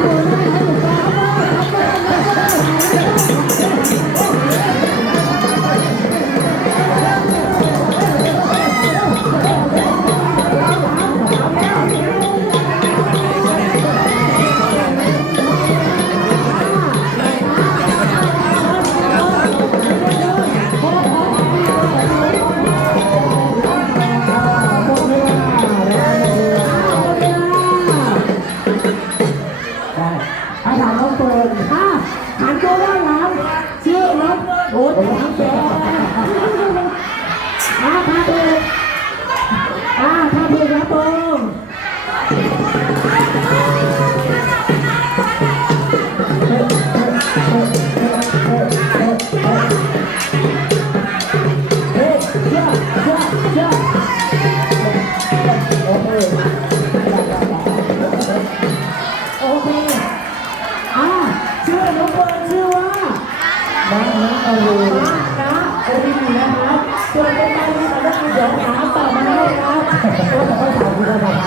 Oh, my God. อาถามน้องเปิดค่ะถามตัวว่าร้านชื่อรถโอ้ยถามแกอ่ เปิดชื่อว่าบ้านน้ำอรุณนะอริณนะครับส่วนเป็นการสำนับงานเดี๋ยวหาต่อมาให้ตองถามคุครับ